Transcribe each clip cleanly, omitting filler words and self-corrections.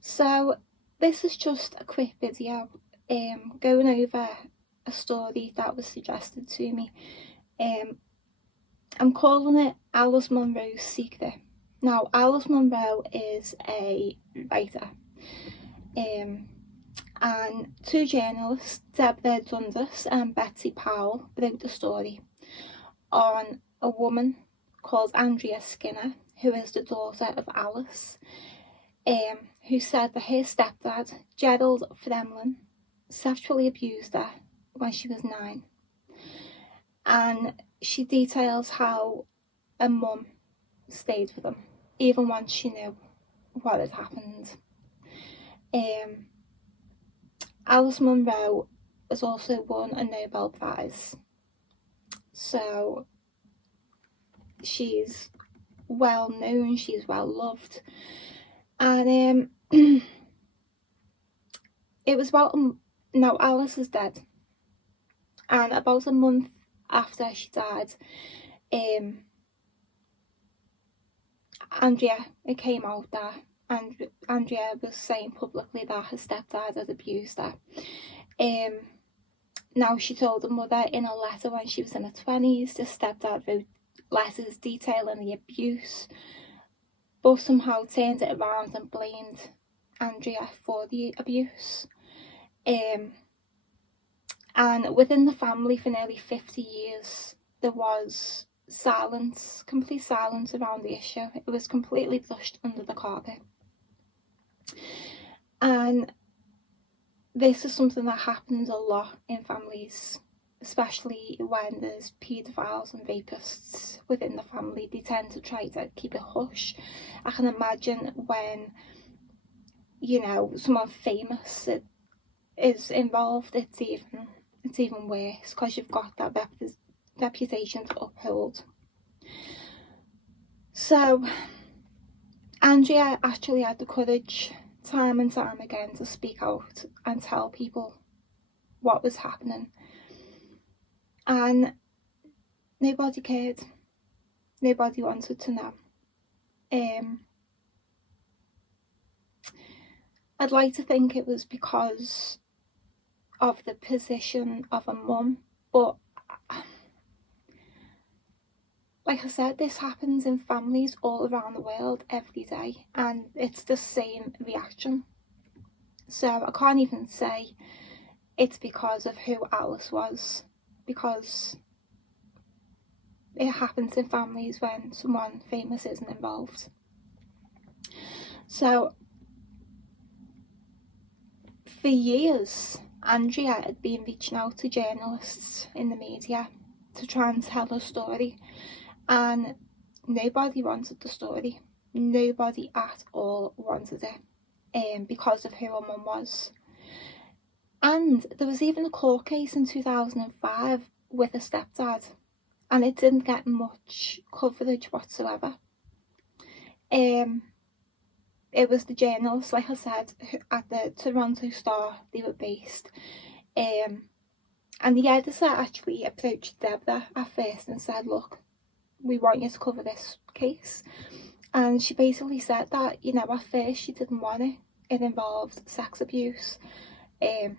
So this is just a quick video going over a story that was suggested to me. I'm calling it Alice Munro's Secret. Now, Alice Munro is a writer, and two journalists, Deborah Dundas and Betsy Powell, wrote the story on a woman called Andrea Skinner, who is the daughter of Alice, who said that her stepdad, Gerald Fremlin, sexually abused her when she was 9. And she details how a mum stayed with him, even once she knew what had happened. Alice Munro has also won a Nobel Prize, so she's well known, she's well loved, and it was about now Alice is dead, and about a month after she died, Andrea, it came out that Andrea was saying publicly that her stepdad had abused her. Now, she told her mother in a letter when she was in her 20s, the stepdad wrote letters detailing the abuse, but somehow turned it around and blamed Andrea for the abuse. And within the family for nearly 50 years, there was silence, complete silence around the issue. It was completely brushed under the carpet. And this is something that happens a lot in families, especially when there's paedophiles and rapists within the family. They tend to try to keep it hush. I can imagine when, you know, someone famous is involved, it's even worse, because you've got that reputation to uphold. So Andrea actually had the courage time and time again to speak out and tell people what was happening, and nobody cared. Nobody wanted to know. I'd like to think it was because of the position of a mum, but like I said, this happens in families all around the world every day, and it's the same reaction. So I can't even say it's because of who Alice was, because it happens in families when someone famous isn't involved. So for years, Andrea had been reaching out to journalists in the media to try and tell her story, and nobody wanted the story. Nobody at all wanted it, because of who her mum was. And there was even a court case in 2005 with her stepdad, and it didn't get much coverage whatsoever. It was the journalists, like I said, at the Toronto Star they were based, and the editor actually approached Deborah at first and said, look, we want you to cover this case. And she basically said that, you know, at first she didn't want it. It involved sex abuse. It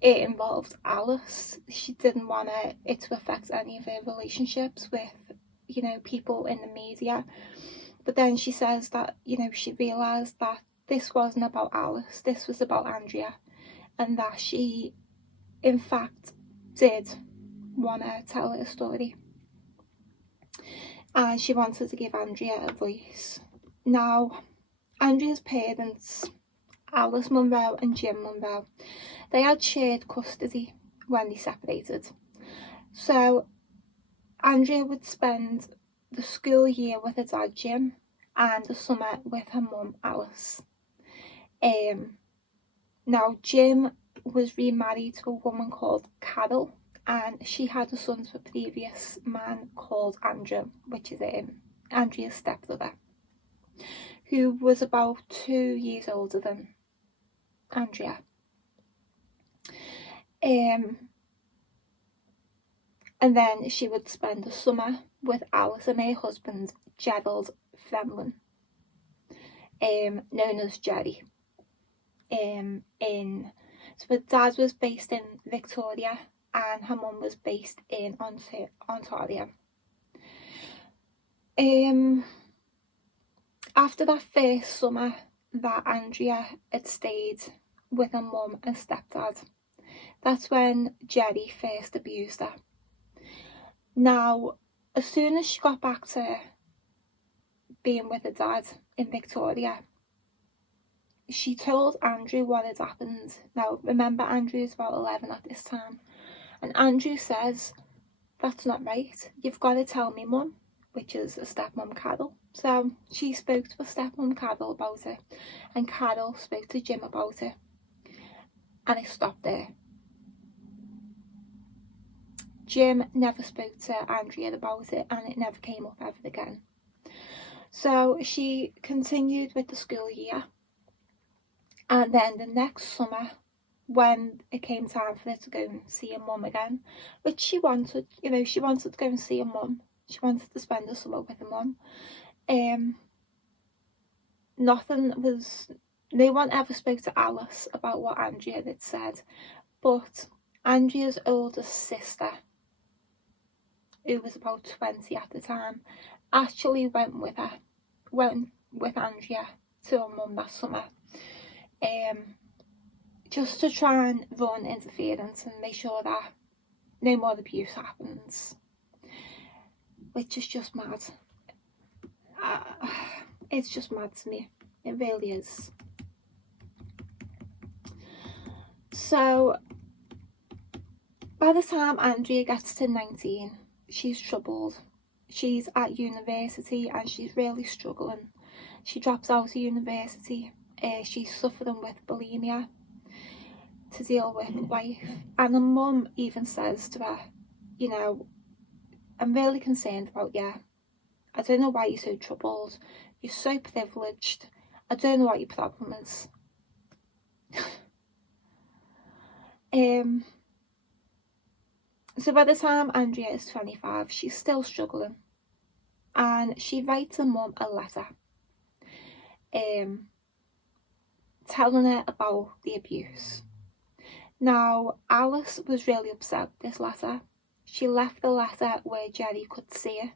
involved Alice. She didn't want it to affect any of her relationships with, you know, people in the media. But then she says that, you know, she realised that this wasn't about Alice, this was about Andrea, and that she, in fact, did want to tell her story. And she wanted to give Andrea a voice. Now, Andrea's parents, Alice Munro and Jim Munro, they had shared custody when they separated. So Andrea would spend the school year with her dad Jim and the summer with her mum Alice. Now Jim was remarried to a woman called Carol, and she had a son to a previous man called Andrew, which is Andrea's stepbrother, who was about 2 years older than Andrea. And then she would spend the summer with Alice and her husband Gerald Fremlin. known as Jerry. So her dad was based in Victoria and her mum was based in Ontario. After that first summer that Andrea had stayed with her mum and stepdad, that's when Jerry first abused her. Now, as soon as she got back to being with her dad in Victoria, she told Andrew what had happened. Now, remember, Andrew's about 11 at this time. And Andrew says, "That's not right. You've got to tell me, Mum," which is a stepmom, Carol. So she spoke to her stepmom, Carol, about it. And Carol spoke to Jim about it. And it stopped there. Jim never spoke to Andrea about it, and it never came up ever again. So she continued with the school year. And then the next summer, when it came time for her to go and see her mum again, which she wanted, she wanted to go and see her mum. She wanted to spend the summer with her mum. No one ever spoke to Alice about what Andrea had said, but Andrea's oldest sister, who was about 20 at the time, actually went with Andrea to her mum that summer. Just to try and run interference and make sure that no more abuse happens, which is just mad. It's just mad to me. It really is. So by the time Andrea gets to 19, she's troubled. She's at university and she's really struggling. She drops out of university. She's suffering with bulimia to deal with life, and her mum even says to her, "I'm really concerned about you. I don't know why you're so troubled. You're so privileged. I don't know what your problem is." So by the time Andrea is 25, she's still struggling, and she writes her mum a letter telling her about the abuse. Now, Alice was really upset with this letter. She left the letter where Jerry could see it,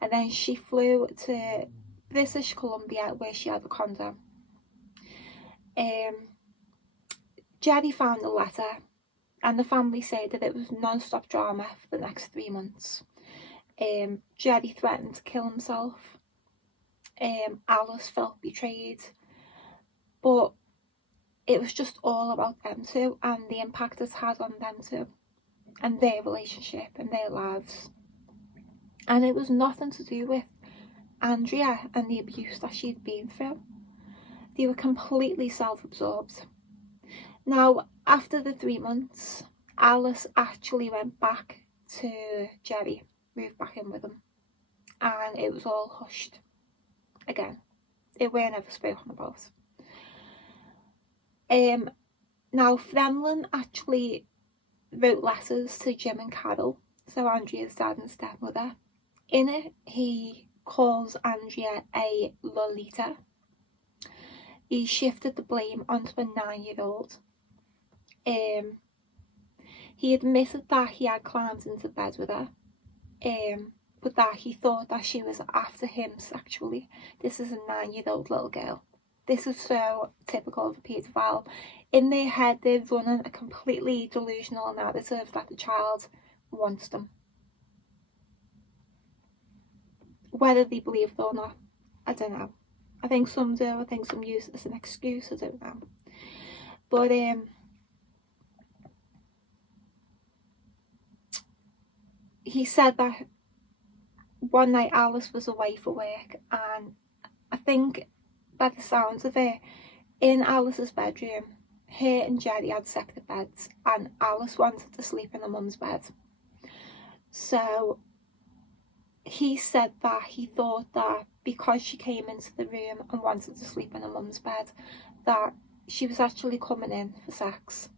and then she flew to British Columbia where she had a condo. Jerry found the letter, and the family said that it was non-stop drama for the next 3 months. Jerry threatened to kill himself. Alice felt betrayed, but it was just all about them two and the impact it's had on them two and their relationship and their lives. And it was nothing to do with Andrea and the abuse that she'd been through. They were completely self-absorbed. Now, after the 3 months, Alice actually went back to Jerry, moved back in with him, and it was all hushed again. It weren't ever spoken about. Now, Fremlin actually wrote letters to Jim and Carol, so Andrea's dad and stepmother. In it, he calls Andrea a Lolita. He shifted the blame onto a 9-year-old. He admitted that he had climbed into bed with her, but that he thought that she was after him sexually. This is a 9-year-old little girl. This is so typical of a paedophile. In their head, they're running a completely delusional narrative that the child wants them. Whether they believe it or not, I don't know. I think some do, I think some use it as an excuse, I don't know. But he said that one night Alice was away for work, and I think by the sounds of it, in Alice's bedroom, her and Jerry had separate beds, and Alice wanted to sleep in her mum's bed. So he said that he thought that because she came into the room and wanted to sleep in her mum's bed, that she was actually coming in for sex.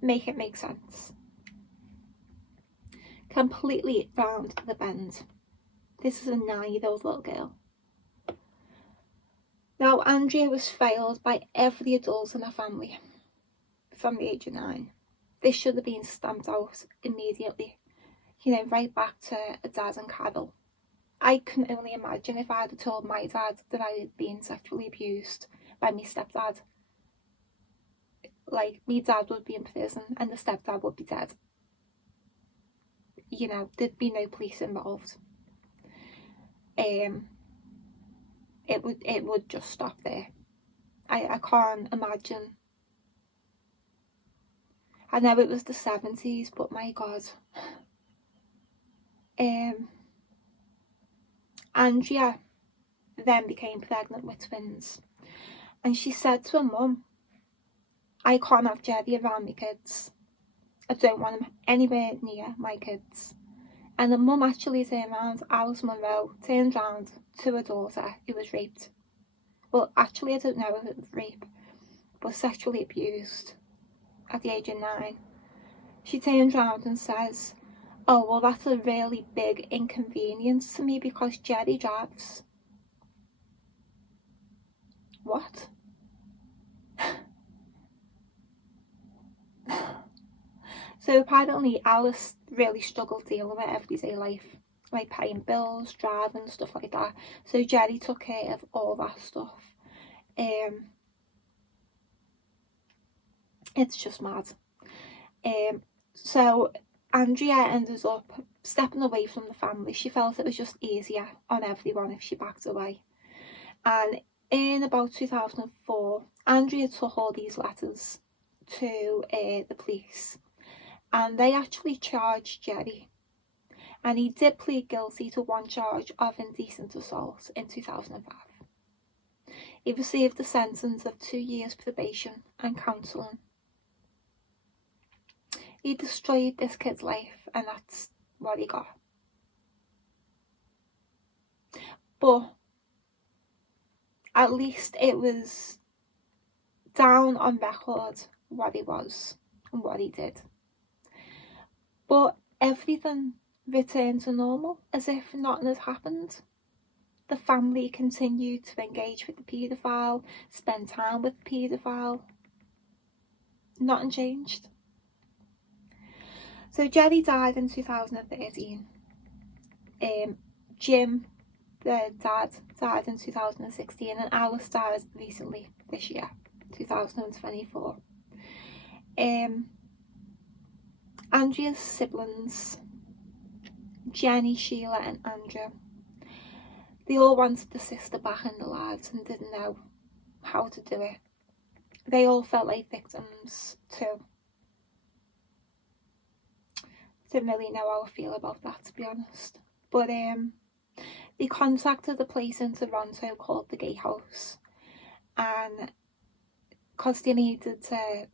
Make it make sense. Completely round the bend. This is a 9-year-old little girl. Now, Andrea was failed by every adult in her family from the age of 9. This should have been stamped out immediately, right back to a dad and Carol. I can only imagine if I had told my dad that I had been sexually abused by my stepdad. Like, my dad would be in prison and the stepdad would be dead. There'd be no police involved. It would just stop there. I can't imagine. I know it was the 70s, but my God. Andrea then became pregnant with twins, and she said to her mum, I can't have Jerry around my kids. I don't want him anywhere near my kids. And the mum actually turned around, Alice Munro, turned round to her daughter who was raped. Well, actually, I don't know if it was rape, but sexually abused at the age of 9. She turns around and says, oh, well, that's a really big inconvenience to me because Jerry drives. What? So apparently Alice really struggled dealing with everyday life, like paying bills, driving, stuff like that. So Jerry took care of all that stuff. It's just mad. So Andrea ended up stepping away from the family. She felt it was just easier on everyone if she backed away. And in about 2004, Andrea took all these letters to the police, and they actually charged Jerry, and he did plead guilty to one charge of indecent assault in 2005. He received a sentence of 2 years probation and counselling. He destroyed this kid's life, and that's what he got. But at least it was down on record what he was and what he did. But everything returned to normal, as if nothing had happened. The family continued to engage with the paedophile, spend time with the paedophile. Nothing changed. So Jerry died in 2013. Jim, the dad, died in 2016, and Alice died recently this year, 2024. Andrea's siblings, Jenny, Sheila and Andrew, they all wanted the sister back in their lives and didn't know how to do it. They all felt like victims too. Didn't really know how I feel about that, to be honest. But they contacted a place in Toronto called the Gatehouse, and because they needed to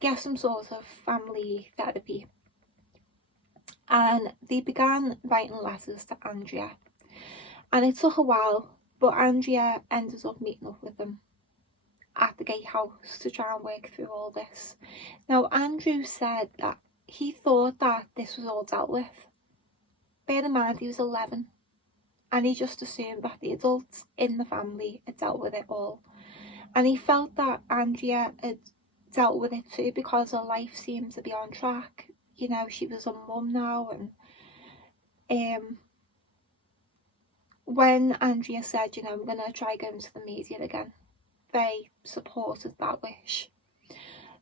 get some sort of family therapy, and they began writing letters to Andrea, and it took a while, but Andrea ended up meeting up with them at the Gatehouse to try and work through all this. Now, Andrew said that he thought that this was all dealt with. Bear in mind, he was 11, and he just assumed that the adults in the family had dealt with it all. And he felt that Andrea had dealt with it too, because her life seemed to be on track. She was a mum now, and when Andrea said, I'm going to try going to the media again, they supported that wish.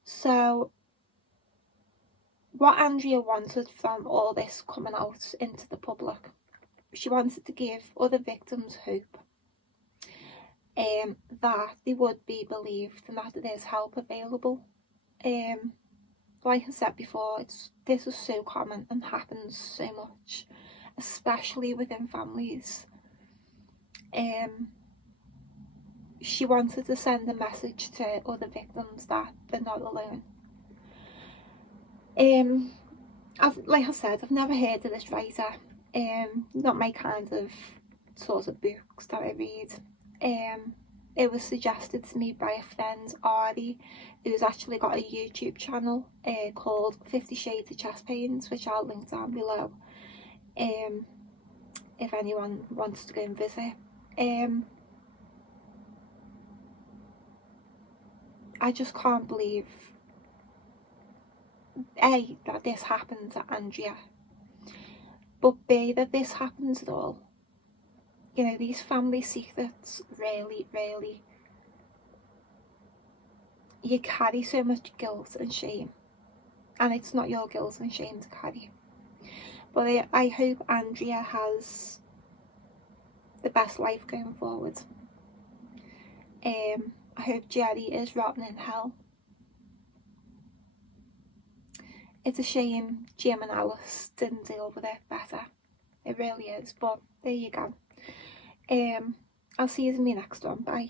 So what Andrea wanted from all this coming out into the public, she wanted to give other victims hope, that they would be believed and that there's help available. Like I said before, this is so common and happens so much, especially within families. She wanted to send a message to other victims that they're not alone. Like I said, I've never heard of this writer. Not my kind of sort of books that I read. It was suggested to me by a friend, Ari, who's actually got a YouTube channel called 50 Shades of Chest Pains, which I'll link down below if anyone wants to go and visit. I just can't believe, A, that this happened to Andrea, but B, that this happens at all. You know, these family secrets really, really, you carry so much guilt and shame, and it's not your guilt and shame to carry. But I hope Andrea has the best life going forward. I hope Jerry is rotting in hell. It's a shame Jim and Alice didn't deal with it better. It really is, but there you go. I'll see you in my next one. Bye.